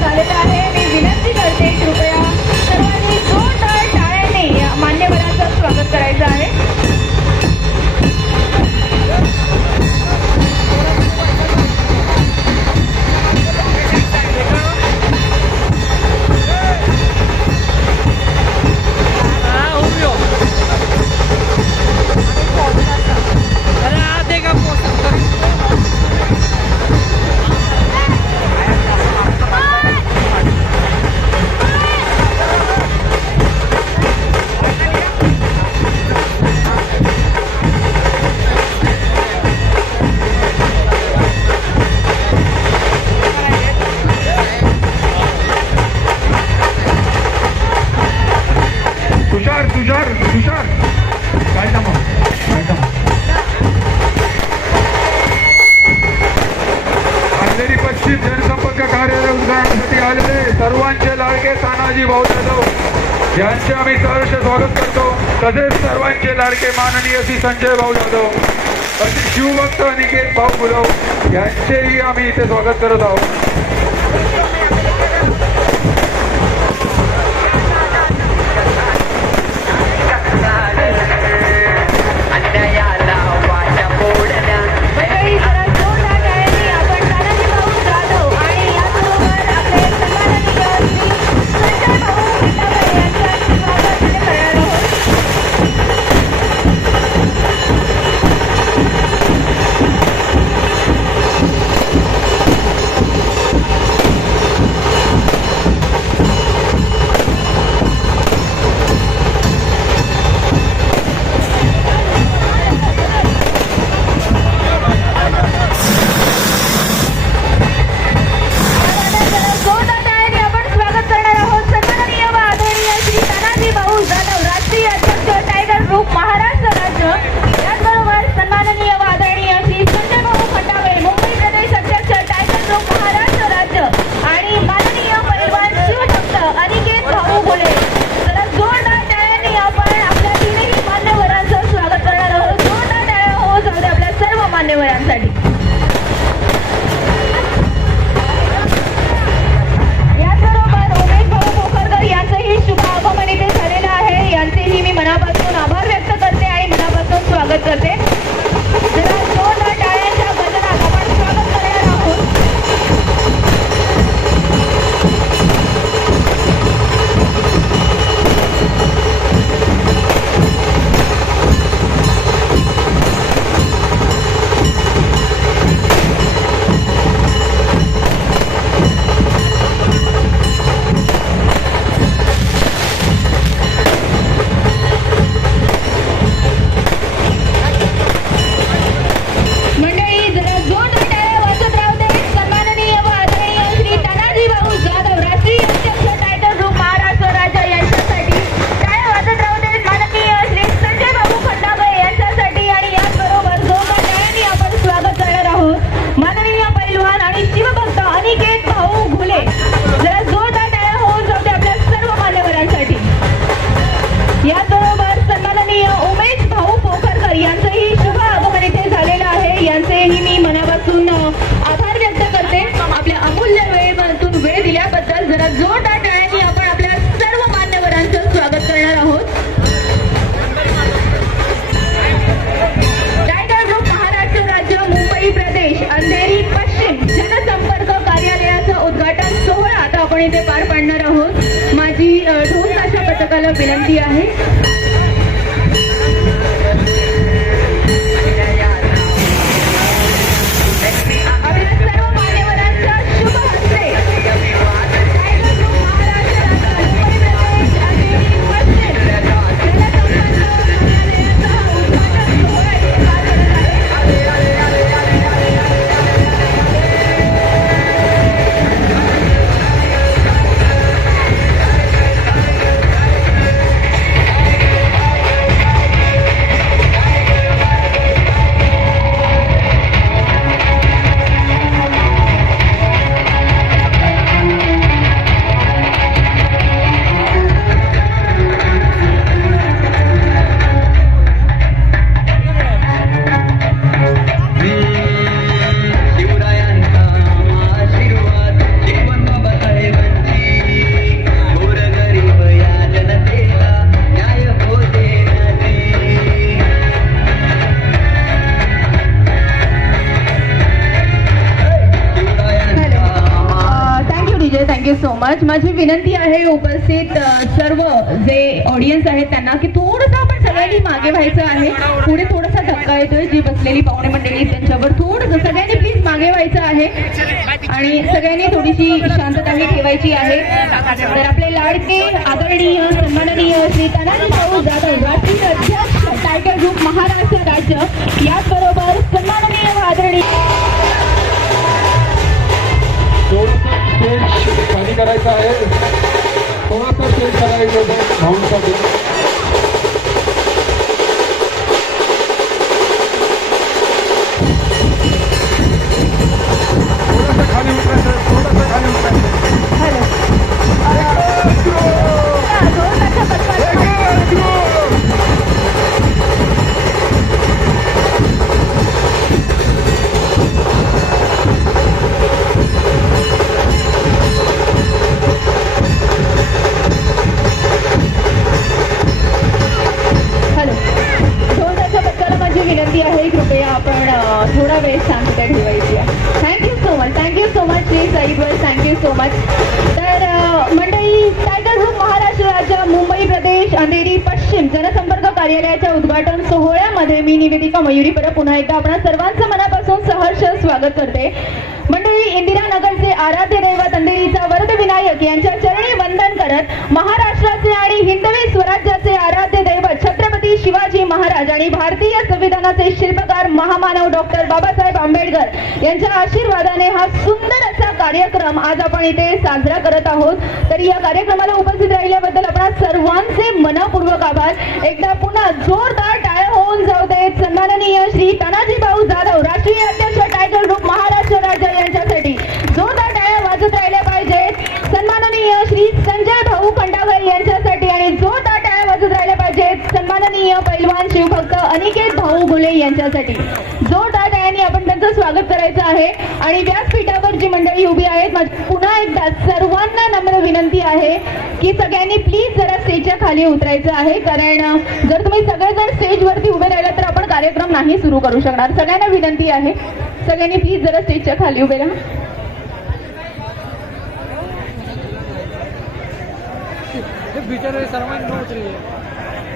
झालेला आहे. मी विनंती करते कृपया सर्वांनी जोरदार टाळ्यांनी मान्यवरांचं स्वागत करायचं आहे. सर्वांचे लाडके तानाजी भाऊ जाधव यांचे आम्ही सहर्ष स्वागत करतो. तसेच सर्वांचे लाडके माननीय श्री संजय भाऊ जाधव, अति शिवभक्त अनिकेत भाऊ गुलव यांचेही आम्ही इथे स्वागत करत आहोत. इथे पार पाडणार आहोत. माझी ढोल ताशा पथकाला विनंती आहे. Thank you so much. माझी विनंती आहे उपस्थित सर्व जे ऑडियन्स आहेत त्यांना की थोडंसं आपण सगळ्यांनी मागे व्हायचं आहे. पुढे थोडासा धक्का येतोय. जी बसलेली पाहुणे मंडळी त्यांच्यावर थोडंसं सगळ्यांनी प्लीज मागे व्हायचं आहे आणि सगळ्यांनी थोडीशी शांतता ही ठेवायची आहे. तर आपले लाडके आदरणीय सन्माननीय श्री तानाजी भाऊ जाधव राष्ट्रीय अध्यक्ष टायगर ग्रुप महाराष्ट्र राज्य, याचबरोबर सन्माननीय व आदरणीय थोडंसं स्टेज खाली करायचं आहे. थोडंसं स्टेज करायचं होतं भाऊंसाठी. थोडंसं खाली उतरायचं. थोडंसं खाली उतरायचं. हॅलो जोरदारच्या पटकाला माझी विनंती आहे कृपया आपण थोडा वेळ शांतता ठेवायची आहे. थँक्यू सो मच प्लीज साईडवर थँक्यू सो मच. तर मंडळी, टायगर ग्रुप महाराष्ट्र राज्य मुंबई प्रदेश अंधेरी पश्चिम जनसंपर्क कार्यालयाच्या उद्घाटन सोहळ्यामध्ये मी निवेदिका मयुरी परत पुन्हा एकदा आपणा सर्वांचं मनापासून सहर्ष स्वागत करते. मंडळी, इंदिरा नगरचे आराध्य दैवत अंधेरीचा वरद विनायक यांच्या चरणी वंदन करत महाराष्ट्राचे आणि हिंदवी स्वराज्याचे आराध्य दैवत छत्रपती शिवाजी महाराज आणि भारतीय संविधानाचे शिल्पकार महामानव डॉक्टर बाबासाहेब आंबेडकर यांच्या आशीर्वादाने हा सुंदर असा कार्यक्रम आज आपण इथे साजरा करत आहोत. तर या कार्यक्रमाला उपस्थित राहिल्याबद्दल आपण सर्वांचे मनपूर्वक आभार. एकदा पुन्हा जोरदार टाळ्या होऊन जाऊ देत सन्माननीय श्री तानाजी भाऊ जाधव राष्ट्रीय अध्यक्ष टायगर ग्रुप महाराष्ट्र राज्य यांच्यासाठी जोरदार टाळ्या वाजत राहिल्या पाहिजेत. सन्माननीय श्री संजय भाऊ खंडागळे यांच्यासाठी आणि जोरदार टाळ्या वाजत राहिल्या पाहिजेत सन्माननीय पैलवान शिवभक्त अनिकेत भाऊ गुले यांच्यासाठी. जोरदार टाळ्यांनी आपण त्यांचं स्वागत करायचं आहे. आणि व्यासपीठावर जी मंडळी उभी आहेत, माझी पुन्हा एकदा सर्वांना नम्र विनंती आहे की सगळ्यांनी प्लीज जरा स्टेजच्या खाली उतरायचं आहे. कारण जर तुम्ही सगळेजण स्टेजवरती उभे राहिला तर आपण कार्यक्रम नाही सुरू करू शकणार. सगळ्यांना विनंती आहे, सगळ्यांनी प्लीज जरा स्टेजच्या खाली उभे राहा.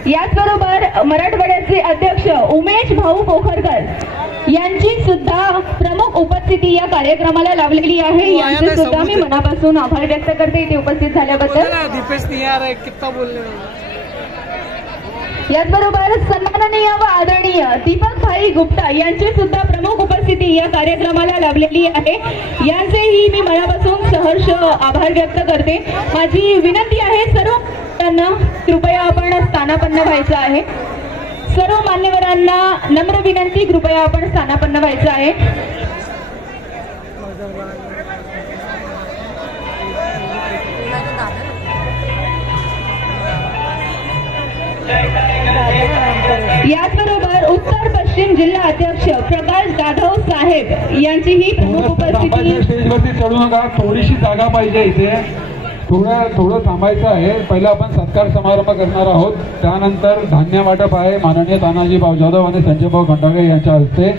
याचबरोबर मराठवाड्याचे अध्यक्ष उमेश भाऊ पोखरकर यांची सुद्धा प्रमुख उपस्थिती या कार्यक्रमाला लाभलेली आहे. यांचे सुद्धा मी मनापासून आभार व्यक्त करते इथे उपस्थित झाल्याबद्दल. याचबरोबर सन्माननीय व आदरणीय दीपक भाई गुप्ता यांची सुद्धा प्रमुख उपस्थिती या कार्यक्रमाला लाभलेली आहे. यांचेही मी मनापासून सहर्ष आभार व्यक्त करते. माझी विनंती आहे सर्व कृपया आपण स्थानापन्न व्हायचं आहे. सर्व मान्यवरांना नम्र विनंती, कृपया आपण स्थानापन्न व्हायचं आहे. याचबरोबर उत्तर पश्चिम जिल्हा अध्यक्ष प्रकाश जाधव साहेब यांचीही प्रमुख उपस्थिती. स्टेजवरती चढू नका, थोडीशी जागा पाहिजे इथे. थोडं थांबायचं आहे. पहिला आपण सत्कार समारंभ करणार आहोत. त्यानंतर धान्य वाटप आहे माननीय तानाजी भाऊ जाधव आणि संजय भाऊ खंडागळे यांच्या हस्ते.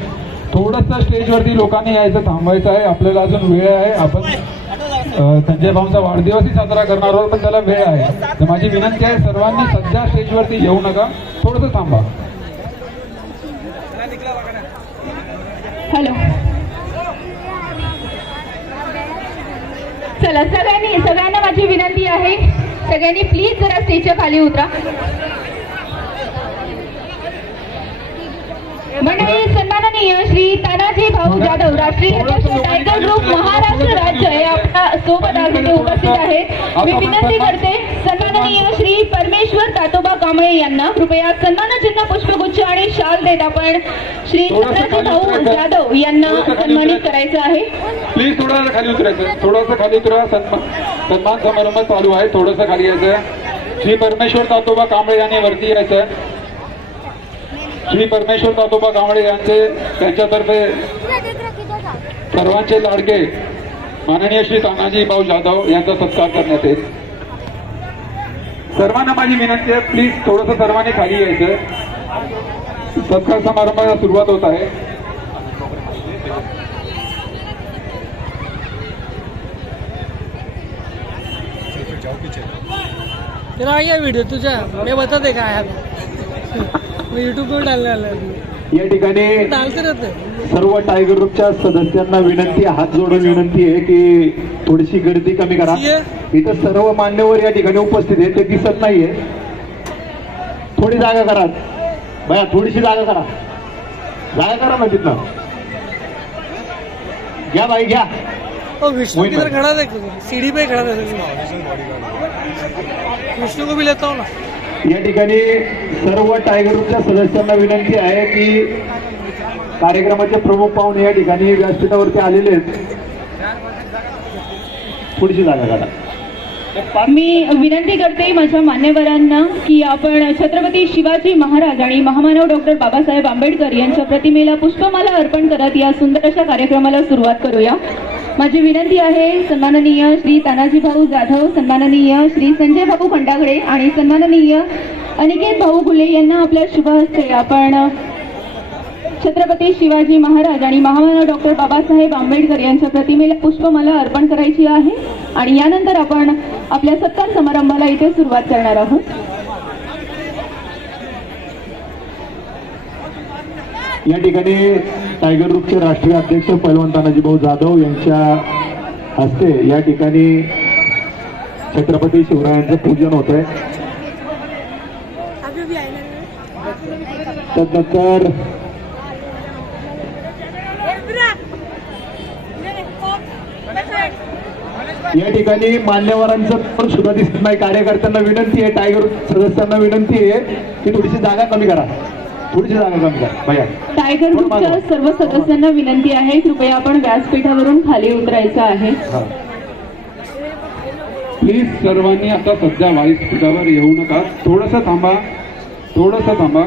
थोडंसं स्टेजवरती लोकांनी यायचं, थांबायचं आहे. आपल्याला अजून वेळ आहे. आपण संजय भाऊंचा वाढदिवसही साजरा करणार आहोत, पण त्याला वेळ आहे. तर माझी विनंती आहे सर्वांनी सध्या स्टेजवरती येऊ नका, थोडंसं थांबा. हॅलो, चला सगळ्यांना माझी विनंती आहे, सगळ्यांनी प्लीज जरा स्टेजच्या खाली उतरा. मंडळी, सन्माननीय श्री तानाजी भाऊ जाधव राष्ट्रीय अध्यक्ष टायगर ग्रुप महाराष्ट्र राज्य हे आपल्या सोबत आज इथे उपस्थित आहेत. मी विनंती करते सन्माननीय श्री परमेश्वर तातोबा कांबळे यांना कृपया सन्मानचिन्ह, पुष्पगुच्छ आणि शाल देत आपण श्री तानाजी भाऊ जाधव यांना सन्मानित करायचं आहे. प्लीज थोडंसं खाली उतरायचं, थोडंसं खाली उतरा. सन्मान समारंभ चालू आहे, थोडंसं खाली यायचं. श्री परमेश्वर तातोबा कांबळे यांनी वरती यायचं. श्री परमेश्वर तातोबा कांबळे यांचे त्यांच्यातर्फे सर्वांचे लाडके माननीय श्री तानाजी भाऊ जाधव यांचा सत्कार करण्यात येईल. सर्वांना माझी विनंती आहे, प्लीज थोडंसं सर्वांनी खाली यायचं. सत्कार समारंभाला सुरुवात होत आहे. तेरा आ गया वीडियो तुझा मैं बता दे काय है मैं यूट्यूब पर डालने वाला है या ठिकाणी डालते रहते सर्व टायगर ग्रुपच्या सदस्यांना विनंती, हात जोडून विनंती आहे की थोडीशी गर्दी कमी करा. इथं सर्व मान्यवर या ठिकाणी उपस्थित आहे, ते दिसत नाहीये. थोडी जागा करा भैया, थोडीशी जागा करा ना तिथनं. घ्या भाई घ्या. ओ विष्णु किधर खड़ा देख सीढ़ी पे खड़ा देख विष्णु को भी लेता हूँ ना. या ठिकाणी सर्व टायगर ग्रुपच्या सदस्यांना विनंती आहे की कार्यक्रमाचे प्रमुख पाहुणे या ठिकाणी व्यासपीठावरती आलेले आहेत. थोडीशी जागा करा. मी विनंती करते माझ्या मान्यवरांना की आपण छत्रपती शिवाजी महाराज आणि महामानव डॉक्टर बाबासाहेब आंबेडकर यांच्या प्रतिमेला पुष्पमाला अर्पण करत या सुंदर अशा कार्यक्रमाला सुरुवात करूया. माझी विनंती आहे सन्माननीय श्री तानाजी भाऊ जाधव, सन्माननीय श्री संजय भाऊ खंडागळे आणि सन्माननीय अनिकेत भाऊ गुले यांना आपल्या शुभ हस्ते आपण छत्रपती शिवाजी महाराज आणि महामानव डॉक्टर बाबासाहेब आंबेडकर यांच्या प्रतिमेला पुष्पमाला अर्पण करायची आहे आणि यानंतर आपण आपल्या सत्कार समारंभाला इथे सुरुवात करणार आहोत. या ठिकाणी टायगर ग्रुपचे राष्ट्रीय अध्यक्ष पैलवान तानाजी भाऊ जाधव यांच्या हस्ते या ठिकाणी छत्रपती शिवरायांचं पूजन होत आहे. त्यानंतर या ठिकाणी मान्यवरांचं पण सुद्धा दिसत नाही. कार्यकर्त्यांना विनंती आहे, टायगर सदस्यांना विनंती आहे की थोडीशी जागा कमी करा, थोडीशी जागा कमी करा भैया. टायगर ग्रुपच्या सर्व सदस्यांना विनंती आहे कृपया आपण व्यासपीठावरून खाली उतरायचं आहे. प्लीज सर्वांनी आता सध्या व्यासपीठावर येऊ नका. थोडंसं थांबा.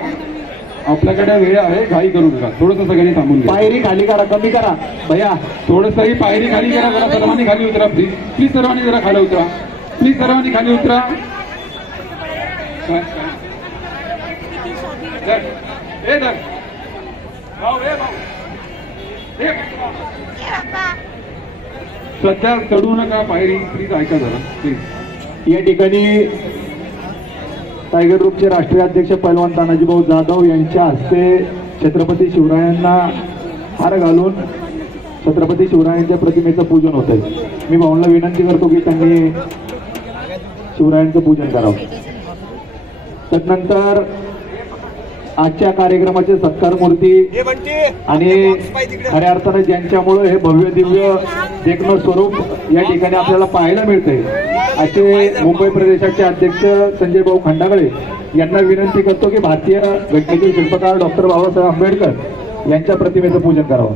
आपल्याकडे वेळ आहे, घाई करू नका. थोडंसं सगळ्यांनी थांबून घ्या. पायरी खाली करा, कमी करा भैया. थोडंसं ही पायरी खाली करा. जरा सर्वांनी खाली उतरा प्लीज. प्लीज सर्वांनी जरा खाली उतरा. प्लीज सर्वांनी खाली उतरा. सध्या चढू नका पायरी. प्लीज ऐका जरा प्लीज. या ठिकाणी टायगर ग्रुपचे राष्ट्रीय अध्यक्ष पैलवान तानाजी भाऊ जाधव यांच्या हस्ते छत्रपती शिवरायांना हार घालून छत्रपती शिवरायांच्या प्रतिमेचं पूजन होत आहे. मी भाऊंना विनंती करतो की त्यांनी शिवरायांचं पूजन करावं. त्यानंतर आजच्या कार्यक्रमाचे सत्कार मूर्ती आणि खऱ्या अर्थाने ज्यांच्यामुळे हे भव्य दिव्य देखणं स्वरूप या ठिकाणी आपल्याला पाहायला मिळते असे मुंबई प्रदेशाचे अध्यक्ष संजय भाऊ खंडागळे यांना विनंती करतो की भारतीय घटनेचे शिल्पकार डॉक्टर बाबासाहेब आंबेडकर यांच्या प्रतिमेचं पूजन करावं.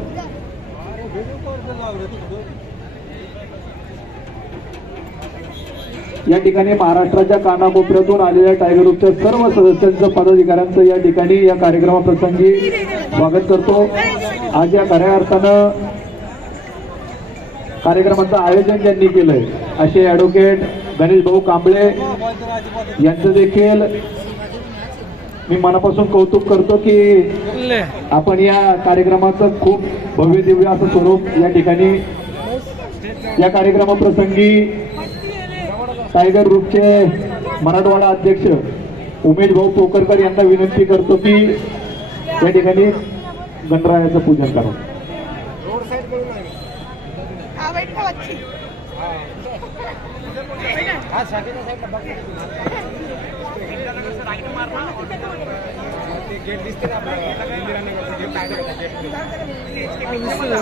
या ठिकाणी महाराष्ट्राच्या कानाकोपऱ्यातून आलेल्या टायगर ग्रुपच्या सर्व सदस्यांचं, पदाधिकाऱ्यांचं या ठिकाणी या कार्यक्रमाप्रसंगी स्वागत करतो. आज या खऱ्या अर्थानं कार्यक्रमाचं आयोजन ज्यांनी केलंय असे ॲडव्होकेट गणेश भाऊ कांबळे यांचं देखील मी मनापासून कौतुक करतो की आपण या कार्यक्रमाचं खूप भव्य दिव्य असं स्वरूप या ठिकाणी या कार्यक्रमाप्रसंगी टायगर ग्रुपचे मराठवाडा अध्यक्ष उमेश भाऊ पोकरकर यांना विनंती करतो की या ठिकाणी गणरायाचं पूजन करा.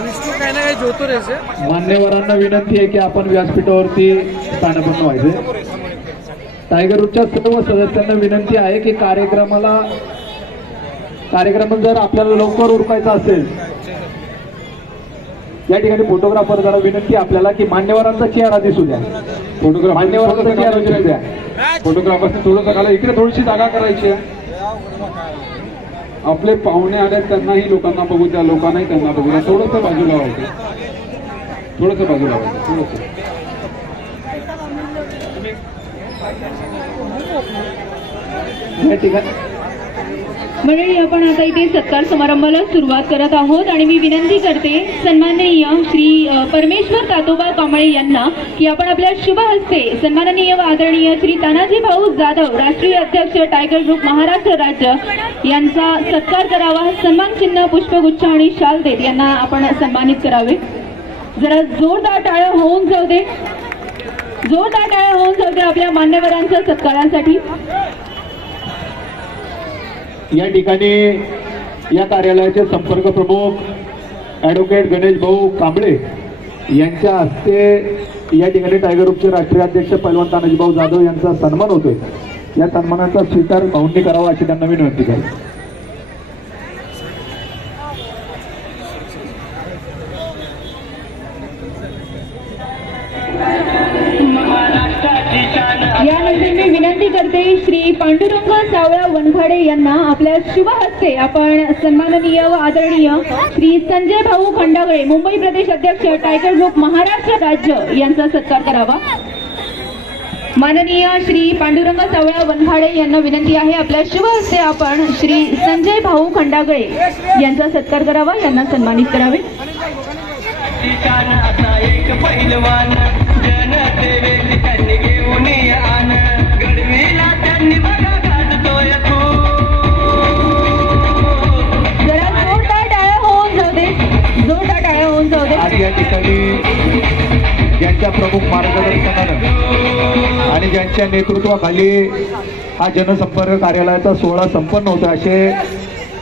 विष्णु काय ना काय जोतो रे से. मान्यवरांना विनंती आहे की आपण व्यासपीठावरती स्थानापन्न व्हायचे. टायगर ग्रुपच्या सर्व सदस्यांना विनंती आहे की कार्यक्रम जर आपल्याला लवकर उरकायचा असेल या ठिकाणी फोटोग्राफर जरा विनंती आपल्याला की मान्यवरांचा चेहरा दिसू द्या. मान्यवरांचा चेहरा दिसू द्या. फोटोग्राफरने थोडंसं खाला इकडे थोडीशी जागा करायची आहे. आपले पाहुणे आले त्यांनाही लोकांना बघू द्या, लोकांनाही त्यांना बघू द्या. थोडंसं बाजूला व्हायचं, थोडंसं बाजूला व्हायचं, थोडंसं. या ठिकाणी मंडळी आपण आता इथे सत्कार समारंभाला सुरुवात करत आहोत आणि मी विनंती करते सन्माननीय श्री परमेश्वर तातोबा कांबळे यांना की आपण आपल्या शुभ हस्ते सन्माननीय व आदरणीय श्री तानाजी भाऊ जाधव राष्ट्रीय अध्यक्ष टायगर ग्रुप महाराष्ट्र राज्य यांचा सत्कार करावा. सन्मान चिन्ह, पुष्पगुच्छ आणि शाल देत यांना आपण सन्मानित करावे. जरा जोरदार टाळ्या होऊन जाऊ दे, जोरदार टाळ्या होऊन जाऊ दे आपल्या मान्यवरांच्या सत्कारासाठी. या ठिकाणी या कार्यालयाचे संपर्क प्रमुख ॲडव्होकेट गणेश भाऊ कांबळे यांच्या हस्ते या ठिकाणी टायगर ग्रुपचे राष्ट्रीय अध्यक्ष पैलवान तानाजी भाऊ जाधव यांचा सन्मान होतोय. या सन्मानाचा स्वीकार भाऊंनी करावा अशी त्यांना विनंती करतो. यानंतर मी विनंती करते श्री पांडुरंग सावळा वनखाडे यांना आपल्या शुभ हस्ते आपण सन्माननीय व आदरणीय श्री संजय भाऊ खंडागळे मुंबई प्रदेश अध्यक्ष टायगर ग्रुप महाराष्ट्र राज्य यांचा सत्कार करावा. माननीय श्री पांडुरंग सावळा वनखाडे यांना विनंती आहे आपल्या शुभ हस्ते आपण श्री संजय भाऊ खंडागळे यांचा सत्कार करावा, यांना सन्मानित करावे. एक पहिलवान जनसेवेची त्यांनी घेऊन आण गडवीला त्यांनी बघा काढतोय जरा जोरदार टाळ्या होऊन जाऊ दे, जोरदार टाळ्या होऊन जाऊ दे. आज या ठिकाणी ज्यांच्या प्रमुख मार्गदर्शनानं आणि ज्यांच्या नेतृत्वाखाली हा जनसंपर्क कार्यालयाचा सोहळा संपन्न होता असे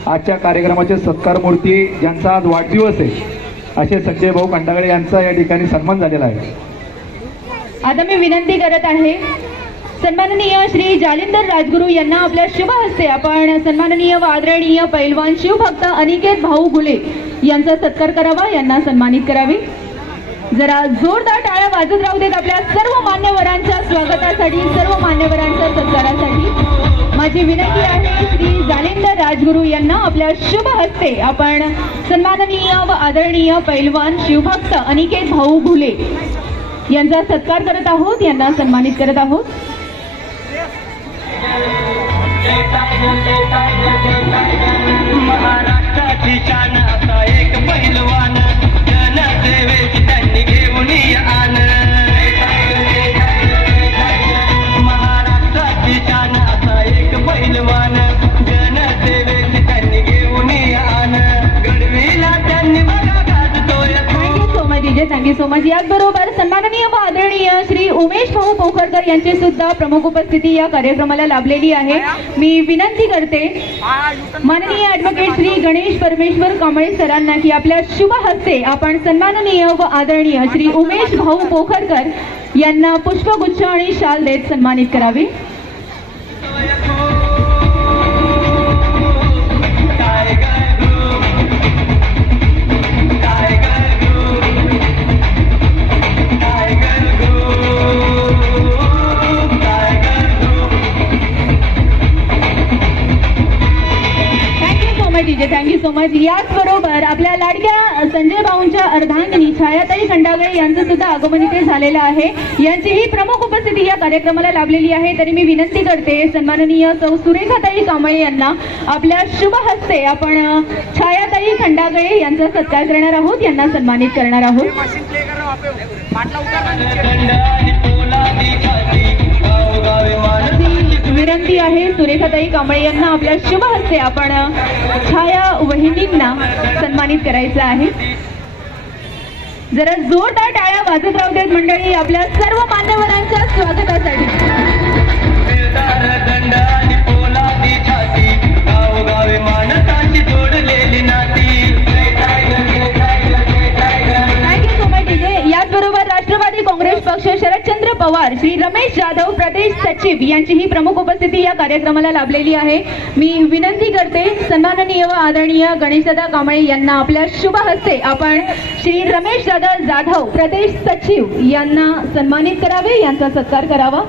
आजच्या कार्यक्रमाचे सत्कार मूर्ती ज्यांचा आज वाढदिवस आहे असे संजय भाऊ खंडागळे यांचा या ठिकाणी सन्मान झालेला आहे. आता मी विनंती करत आहे सन्माननीय श्री जालिंदर राजगुरू यांना आपल्या शुभ हस्ते आपण सन्माननीय व आदरणीय पैलवान शिवभक्त अनिकेत भाऊ गुले यांचा सत्कार करावा, यांना सन्मानित करावे. जरा जोरदार टाळ्या वाजत राहू देत आपल्या सर्व मान्यवरांच्या स्वागतासाठी, सर्व मान्यवरांच्या सत्कारासाठी. माझी विनंती आहे श्री जालिंदर राजगुरू यांना आपल्या शुभ हस्ते आपण सन्माननीय व आदरणीय पैलवान शिवभक्त अनिकेत भाऊ गुले यांचा सत्कार करत आहोत, यांना सन्मानित करत आहोत. महाराष्ट्राची शान असा एक पहिलवान जनसेवेची त्यांनी घेऊन आण महाराष्ट्राची शान असा एक पहिलवान जनसेवेची त्यांनी घेऊन आण गडवीला त्यांनी बघा गाजतोय. Thank you so much. याचबरोबर सन्माननीय व आदरणीय श्री उमेश भाऊ पोखरकर यांची सुद्धा प्रमुख उपस्थिती या कार्यक्रमाला लाभलेली आहे. मी विनंती करते माननीय ॲडव्होकेट श्री गणेश परमेश्वर कांबळे सरांना की आपल्या शुभ हस्ते आपण सन्माननीय व आदरणीय श्री उमेश भाऊ पोखरकर यांना पुष्पगुच्छ आणि शाल देत सन्मानित करावे. Thank you so much. याचबरोबर आपल्या लाडक्या संजय भाऊंच्या अर्धांगिनी छायाताई खंडागळे यांचं सुद्धा आगमन इथे झालेलं आहे. यांचीही प्रमुख उपस्थिती या कार्यक्रमाला लाभलेली आहे. तरी मी विनंती करते सन्माननीय सौ सुरेखाताई कांबळे यांना आपल्या शुभ हस्ते आपण छायाताई खंडागळे यांचा सत्कार करणार आहोत, यांना सन्मानित करणार आहोत. विनंती आहे सुरेखाताई कांबळे यांना आपल्या शुभ हस्ते आपण छाया वहिनींना सन्मानित करायचं आहे. जरा जोरदार टाळ्या वाजत राहू देत मंडळी आपल्या सर्व मान्यवरांच्या स्वागतासाठी. याचबरोबर राष्ट्रवादी काँग्रेस पक्ष शरदचंद्र पवार श्री रमेश जाधव प्रदेश सचिव यांचीही प्रमुख उपस्थिती या कार्यक्रमाला लाभलेली आहे. मी विनंती करते सन्माननीय व आदरणीय गणेशदादा कांबळे यांना आपल्या शुभ हस्ते आपण श्री रमेश दादा जाधव प्रदेश सचिव यांना सन्मानित करावे, यांचा सत्कार करावा.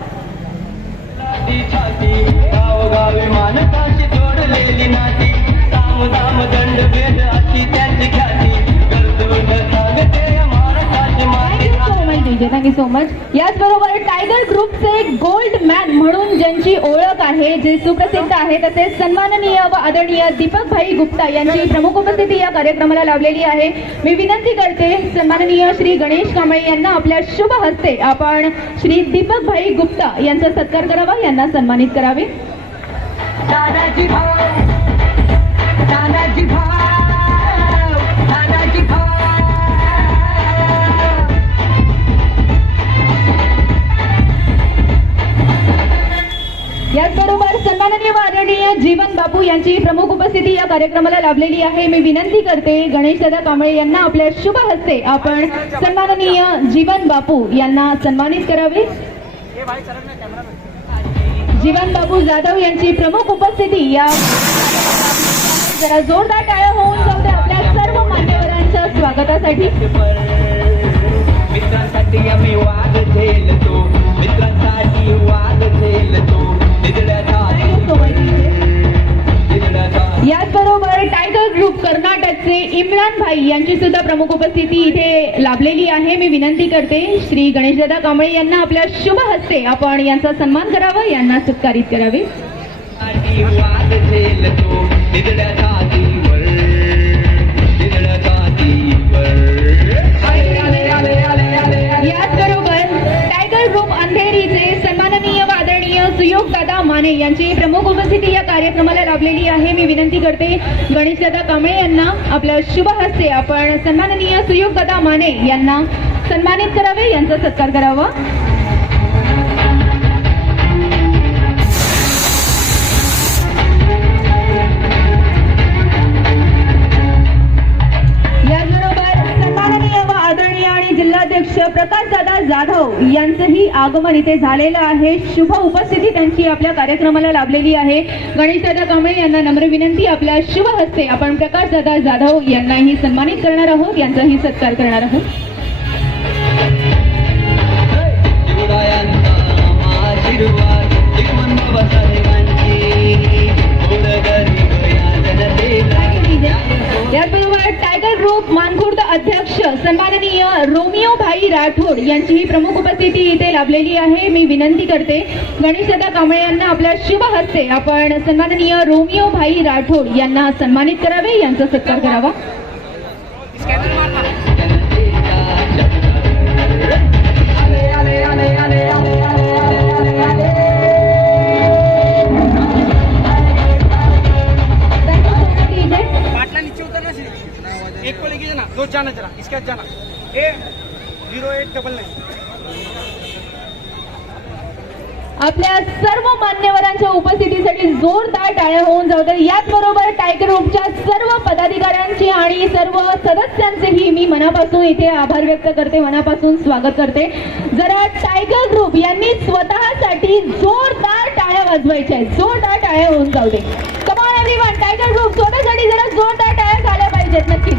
DJ, thank you so much. याचबरोबर टायगर ग्रुपचे गोल्ड मॅन म्हणून ज्यांची ओळख आहे, जे सुप्रसिद्ध आहे, तसेच सन्माननीय व आदरणीय दीपक भाई गुप्ता यांची प्रमुख उपस्थिती या कार्यक्रमाला लाभलेली आहे. मी विनंती करते सन्माननीय श्री गणेश कांबळे यांना आपल्या शुभ हस्ते आपण श्री दीपक भाई गुप्ता यांचा सत्कार करावा, यांना सन्मानित करावे. दादाजी भाऊ, दादाजी भाऊ, दादाजी भाऊ. याचबरोबर सन्माननीय व आदरणीय जीवन बापू यांची प्रमुख उपस्थिती या कार्यक्रमाला लाभलेली आहे. मी विनंती करते गणेशदादा कांबळे यांना आपल्या शुभ हस्ते आपण सन्माननीय जीवन बापू यांना सन्मानित करावे. जीवन बापू जाधव यांची प्रमुख उपस्थिती या जरा जोरदार टाळ्या होऊन जाऊ द्या आपल्या सर्व मान्यवरांच्या स्वागतासाठी. मित्रांसाठी आम्ही वाद झेलतो, मित्रांसाठी वाद झेलतो. याचबरोबर टायगर ग्रुप कर्नाटकचे इम्रान भाई यांची सुद्धा प्रमुख उपस्थिती इथे लाभलेली आहे. मी विनंती करते श्री गणेशदादा कांबळे यांना आपल्या शुभ हस्ते आपण यांचा सन्मान करावा, यांना सत्कारित करावे. वाद झेलतो निधड्या जातीवर, निधड्या जातीवर. याचबरोबर टायगर ग्रुप अंधेरीचे सन्माननीय व आदरणीय सुयोग दादा माने यांची प्रमुख उपस्थिती या कार्यक्रमाला लाभलेली आहे. मी विनंती करते गणेशदादा कांबळे यांना आपल्या शुभ हस्ते आपण सन्माननीय सुयोग दादा माने यांना सन्मानित करावे, यांचा सत्कार करावा. जिल्हाध्यक्ष प्रकाशदादा जाधव यांचंही आगमन इथे झालेलं आहे. शुभ उपस्थिती त्यांची आपल्या कार्यक्रमाला लाभलेली आहे. गणेशदादा कांबळे यांना नम्र विनंती, आपल्या शुभ हस्ते आपण प्रकाशदादा जाधव यांनाही सन्मानित करणार आहोत, यांचाही सत्कार करणार आहोत. याचबरोबर टायगर ग्रुप मानखुर्द अध्यक्ष सन्माननीय रोमिओ भाई राठोड यांचीही प्रमुख उपस्थिती इथे लाभलेली आहे. मी विनंती करते गणेशदादा कांबळे यांना आपल्या शुभ हस्ते आपण सन्माननीय रोमिओ भाई राठोड यांना सन्मानित करावे, यांचा सत्कार करावा. एक को लेके जाना, दो जाना जरा, इसके बाद जाना. 0899. आपल्या सर्व मान्यवरांच्या उपस्थितीसाठी जोरदार टाळ्या होऊन जाऊ दे. याचबरोबर टायगर ग्रुपच्या सर्व पदाधिकाऱ्यांची आणि सर्व सदस्यांचेही मी मनापासून इथे आभार व्यक्त करते, मनापासून स्वागत करते. जरा टायगर ग्रुप यांनी स्वतःसाठी जोरदार टाळ्या वाजवायच्या आहेत, जोरदार टाळ्या होऊन जाऊ दे. Come on everyone, tiger group स्वतःसाठी जरा जोरदार टाळ्या झाल्या पाहिजेत नक्की.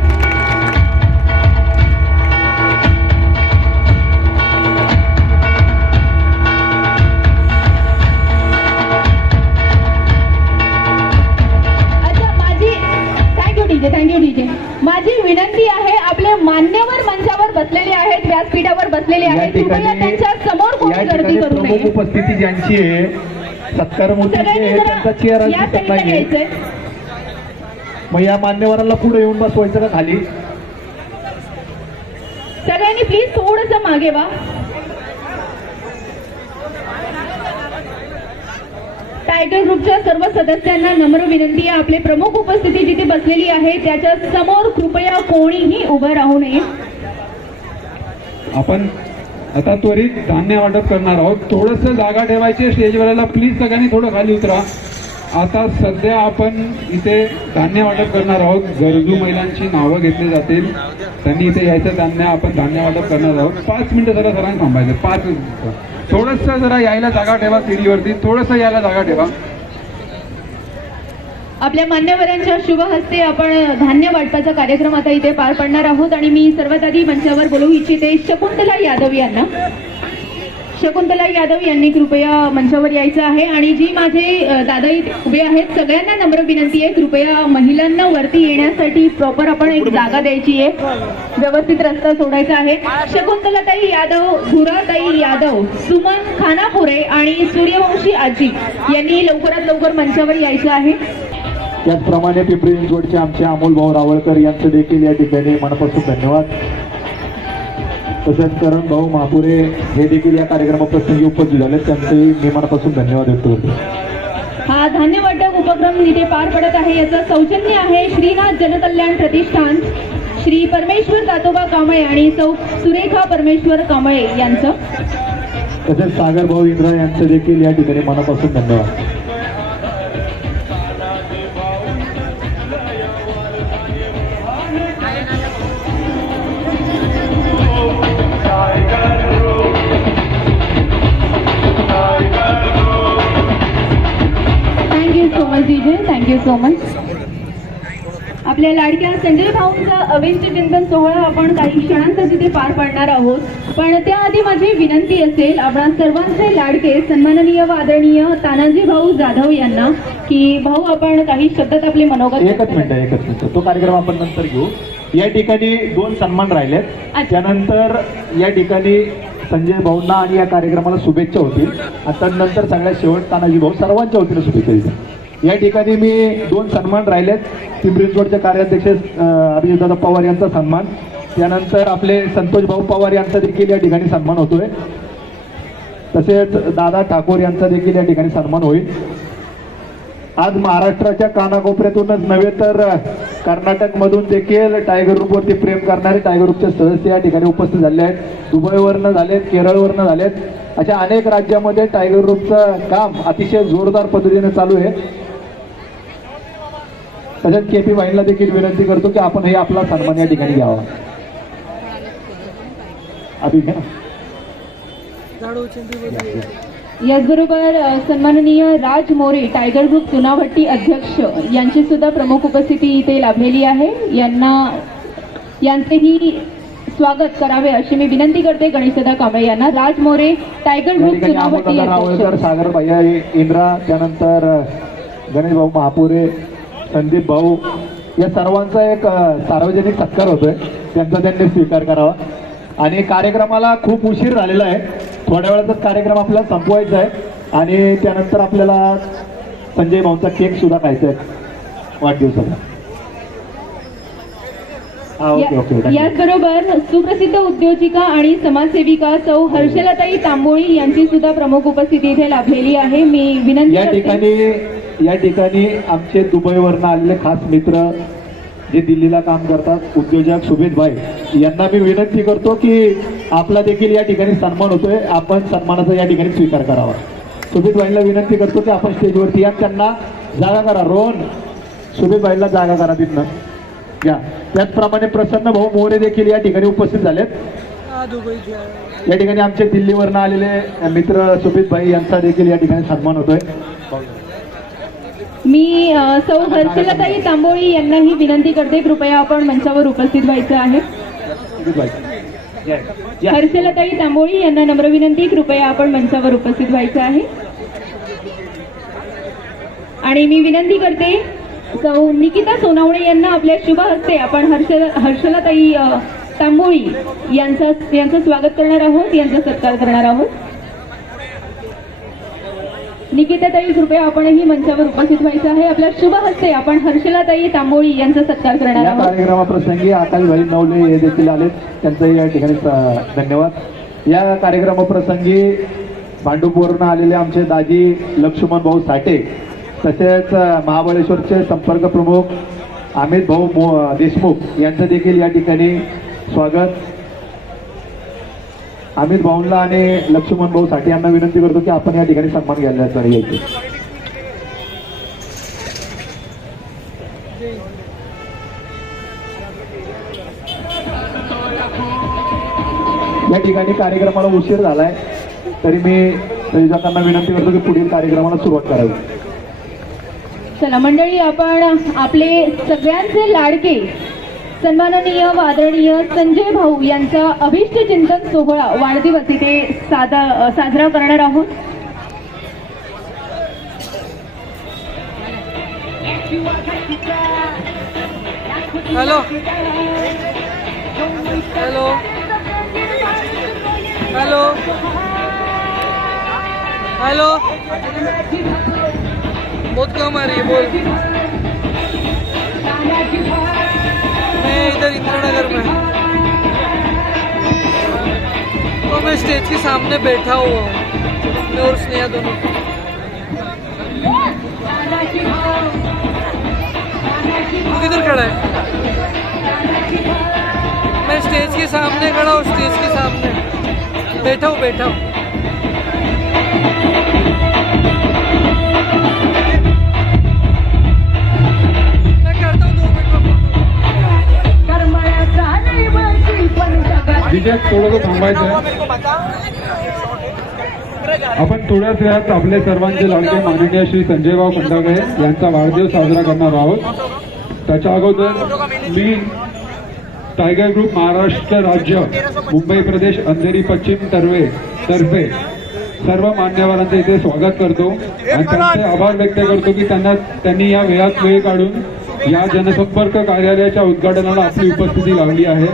Thank you DJ. माझी विनंती आहे, आपले मान्यवर मंचावर बसलेले आहेत, व्यासपीठावर बसलेले आहेत, कृपया त्यांच्या समोर कोणी गर्दी करू नये. उपस्थिती ज्यांची आहे सत्कारमूर्ती त्यांचा चेहरा दिसत नाहीये. मग या मान्यवरांना पुढे येऊन बसवायचं का खाली? सगळ्यांनी प्लीज थोडंसं मागे वा. टायगर ग्रुपच्या सर्व सदस्यांना नम्र विनंती आहे, आपले प्रमुख उपस्थिती जिथे बसलेली आहे त्याच्या समोर कृपया कोणीही उभं राहू नये. आपण आता त्वरित धान्य वाटप करणार आहोत. थोडंसं जागा ठेवायची स्टेजवरला, प्लीज सगळ्यांनी थोडं खाली उतरा. आता सध्या आपण इथे धान्य वाटप करणार आहोत. गरजू महिलांची नावं घेतली जातील, त्यांनी इथे यायचं धान्य आपण धान्य वाटप करणार आहोत. 5 मिनिटं जरा सरांनी थांबायचं, 5 मिनिटं. थोडंसं जरा यायला जागा ठेवा, सीडीवरती थोडंसं यायला जागा ठेवा. आपल्या मान्यवरांच्या शुभ हस्ते आपण धान्य वाटपाचा कार्यक्रम आता इथे पार पडणार आहोत आणि मी सर्वात आधी मंचावर बोलवू इच्छिते शकुंतला यादव यांना. शकुंतला यादव यांनी कृपया मंचावर यायचं आहे आणि जी माझे दादा इथे उभे आहेत सगळ्यांना नम्र विनंती आहे, कृपया महिलांना वरती येण्यासाठी प्रॉपर आपण एक जागा द्यायची आहे, व्यवस्थित रस्ता सोडायचा आहे. शकुंतलाताई यादव, धुराताई यादव, सुमन खानापुरे आणि सूर्यवंशी आजी यांनी लवकरात लवकर मंचावर यायचं आहे. त्याचप्रमाणे पिंपरी चिंचवडचे आमचे अमोल भाऊ रावळकर यांचं देखील या ठिकाणी मनापासून धन्यवाद. तसेच करण भाऊ महापुरे हे देखील या कार्यक्रमाप्रसंगी उपस्थित झाले, त्यांचेही मी मनापासून धन्यवाद व्यक्त करतो. हा धान्य वाटप उपक्रम इथे पार पडत आहे. याचं सौजन्य आहे श्रीनाथ जनकल्याण प्रतिष्ठान, श्री परमेश्वर दातोबा कांबळे आणि सौ सुरेखा परमेश्वर कांबळे यांचं. तसेच सागर भाऊ इंद्रा यांचं देखील या ठिकाणी मनापासून धन्यवाद. Thank you so much DJ, thank you so much. आपल्या लाडक्या संजय भाऊंचा अभिष्ट चिंतन सोहळा आपण काही क्षणांचा तिथे पार पाडणार आहोत, पण त्याआधी माझी विनंती असेल आपण सर्वांचे लाडके सन्माननीय व आदरणीय तानाजी भाऊ जाधव यांना की भाऊ आपण काही शब्दात आपले मनोगत. एकच मिनिट, तो कार्यक्रम आपण नंतर घेऊ. या ठिकाणी 2 सन्मान राहिलेत, त्यानंतर या ठिकाणी संजय भाऊंना आणि या कार्यक्रमाला शुभेच्छा होतील. आता नंतर सगळ्यात शेवट तानाजी भाऊ सर्वांच्या वतीने शुभेच्छा देतील. या ठिकाणी मी 2 सन्मान राहिलेत. पिंपरी चिंचवडचे कार्याध्यक्ष अभिजितदादा पवार यांचा सन्मान, त्यानंतर आपले संतोष भाऊ पवार यांचा देखील या ठिकाणी सन्मान होतोय. तसेच दादा ठाकूर यांचा देखील या ठिकाणी सन्मान होईल. आज महाराष्ट्राच्या कानाकोपऱ्यातूनच नव्हे तर कर्नाटकमधून देखील टायगर ग्रुपवरती प्रेम करणारे टायगर ग्रुपचे सदस्य या ठिकाणी उपस्थित झाले आहेत. दुबईवरनं झालेत, केरळवरनं झालेत, अशा अनेक राज्यामध्ये टायगर ग्रुपचं काम अतिशय जोरदार पद्धतीने चालू आहे. तसेच केपी वाहिनीला देखील विनंती करतो की आपण हे आपला सन्मान या ठिकाणी घ्यावा. याचबरोबर सन्माननीय राज मोरे टायगर ग्रुप चुनाभट्टी अध्यक्ष यांची सुद्धा प्रमुख उपस्थिती इथे लाभलेली आहे. यांचेही स्वागत करावे अशी मी विनंती करते गणेशदादा कांबळे यांना. राज मोरे टायगर ग्रुप चुनाभट्टी रावळकर, सागर भैया इंद्रा, त्यानंतर गणेश भाऊ महापुरे, संदीप भाऊ, या सर्वांचा एक सार्वजनिक सत्कार होतोय, त्यांचा त्यांनी स्वीकार करावा. आणि कार्यक्रमाला खूप उशीर झालेला आहे, थोड्या वेळातच कार्यक्रम आपल्याला संपवायचा आहे आणि त्यानंतर आपल्याला संजय भाऊंचा केक सुद्धा खायचा आहे वाढदिवसाला. याचबरोबर सुप्रसिद्ध उद्योजिका आणि समाजसेविका सौ हर्षलताई तांबोळी यांची सुद्धा प्रमुख उपस्थिती इथे लाभलेली आहे. मी विनंती या ठिकाणी आमचे दुबईवरनं आलेले खास मित्र जे दिल्लीला काम करतात उद्योजक सुभेद भाई यांना मी विनंती करतो की आपला देखील या ठिकाणी सन्मान होतोय, आपण सन्मानाचा या ठिकाणी स्वीकार करावा. सुभेद भाईला विनंती करतो की आपण स्टेजवरती या, त्यांना जागा करा. रोहन, सुभेद भाईला जागा करा तिथनं या. त्याचप्रमाणे प्रसन्न भाऊ मोरे देखील या ठिकाणी उपस्थित झालेत. या ठिकाणी आमचे दिल्लीवरनं आलेले मित्र सुभेद भाई यांचा देखील या ठिकाणी सन्मान होतोय. मी सौ हर्षलताई तांबोळी यांनाही विनंती करते कृपया आपण मंचावर उपस्थित व्हायचं आहे. हर्षलताई तांबोळी यांना नम्र विनंती कृपया आपण मंचावर उपस्थित व्हायचं आहे. आणि मी विनंती करते सौ निकिता सोनावणे यांना आपल्या शुभ हस्ते आपण हर्षलताई तांबोळी यांचं स्वागत करणार आहोत, यांचा सत्कार करणार आहोत. निकिताताई कृपया आपणही मंचावर उपस्थित व्हायचं आहे. आपल्या शुभ हस्ते आपण हर्षलाताई तांबोळी यांचा सत्कार करणार आहोत. या कार्यक्रमाप्रसंगी आकाशभाई नवले हे देखील आले, त्यांचंही या ठिकाणी धन्यवाद. या कार्यक्रमाप्रसंगी भांडूपवरून आलेले आमचे दाजी लक्ष्मण भाऊ साठे, तसेच महाबळेश्वरचे संपर्क प्रमुख अमित भाऊ देशमुख यांचं देखील या ठिकाणी स्वागत. अमित भाऊंना आणि लक्ष्मण भाऊ साठे यांना विनंती करतो की आपण या ठिकाणी सन्मान घ्यायला यायचे. या ठिकाणी कार्यक्रमाला उशीर झालाय, तरी मी संयोजकांना विनंती करतो की पुढील कार्यक्रमाला सुरुवात करावी. चला मंडळी, आपण आपले सगळ्यांचे लाडके सन्माननीय व आदरणीय संजय भाऊ यांचा अभिष्ट चिंतन सोहळा वाढदिवस इथे साजरा करणार आहोत. हॅलो हॅलो हेलो हेलो बहुत कम आ रही है बोल. मैं इधर इंदिरानगर में तो मैं स्टेज के सामने बैठा हुआ हूँ, मैं और स्नेहा दोनों. तू किधर खड़ा है? मैं स्टेज के सामने खड़ा हूँ, स्टेज के सामने बैठा हूँ बैठा हूँ. मैं करता हूँ 2 मिनट में. विजय थोडं थांबायचं आहे. आपण थोड्याच वेळात आपले सर्वांचे लाडके माननीय श्री संजयभाऊ खंडागळे यांचा वाढदिवस साजरा करणार आहोत. त्याच्या अगोदर मी टायगर ग्रुप महाराष्ट्र राज्य मुंबई प्रदेश अंधेरी पश्चिम तर्फे सर्व मान्यवरांचे इथे स्वागत करतो आणि त्यांचे आभार व्यक्त करतो की त्यांनी या वेळात वेळ काढून या जनसंपर्क कार्यालयाच्या उद्घाटनाला आपली उपस्थिती लावली आहे.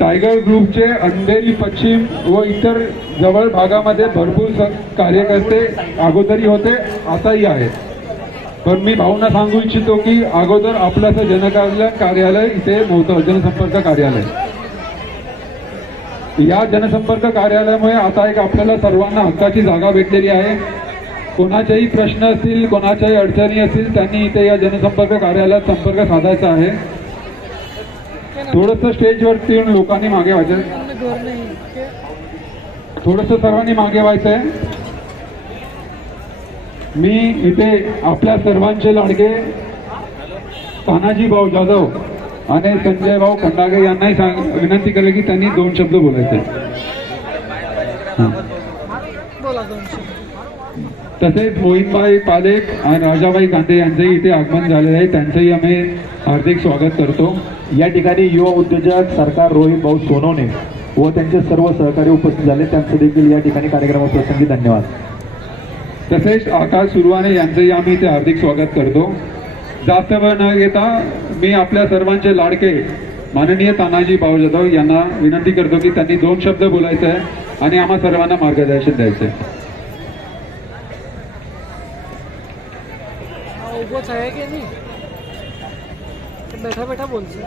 टायगर ग्रुपचे अंधेरी पश्चिम व इतर जवळ भागामध्ये भरपूर कार्यकर्ते अगोदरही होते, आताही आहेत. पण मी भाऊंना सांगू इच्छितो की अगोदर आपलं असं जनकल्याण कार्यालय इथे नव्हतं, जनसंपर्क कार्यालय. या जनसंपर्क कार्यालयामुळे आता एक आपल्याला सर्वांना हक्काची जागा भेटलेली आहे. कोणाचेही प्रश्न असतील, कोणाच्याही अडचणी असतील, त्यांनी इथे या जनसंपर्क कार्यालयात संपर्क साधायचा आहे. थोडंसं स्टेजवरती येऊन लोकांनी मागे व्हायचं, थोडंसं सर्वांनी मागे व्हायचंय. मी इथे आपल्या सर्वांचे लाडके तानाजी भाऊ जाधव आणि संजय भाऊ खंडागळे यांनाही विनंती केली की त्यांनी 2 शब्द बोलायचे. तसेच मोहितभाई पालेक आणि राजाभाई गांधे यांचंही इथे आगमन झालेलं आहे, त्यांचंही आम्ही हार्दिक स्वागत करतो. या ठिकाणी युवा उद्योजक सरकार रोहित भाऊ सोनवणे व त्यांचे सर्व सहकारी उपस्थित झाले, त्यांचे देखील या ठिकाणी कार्यक्रमाप्रसंगी धन्यवाद. तसेच आकाश सुरवाणे यांचंही आम्ही इथे हार्दिक स्वागत करतो. जास्त वेळ न घेता मी आपल्या सर्वांचे लाडके माननीय तानाजी भाऊ जाधव यांना विनंती करतो की त्यांनी 2 शब्द बोलायचे आहे आणि आम्हा सर्वांना मार्गदर्शन द्यायचे. उभोच आहे की नाही, बैठा बैठा बोलते.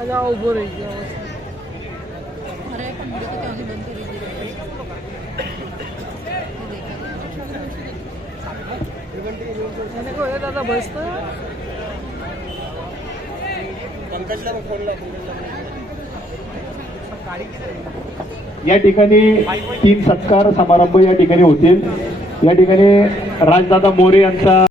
अच्छा उभो रही गया. दादा बस या ठिकाणी 3 सत्कार समारंभ या ठिकाणी होतील. या ठिकाणी राजदादा मोरे यांचा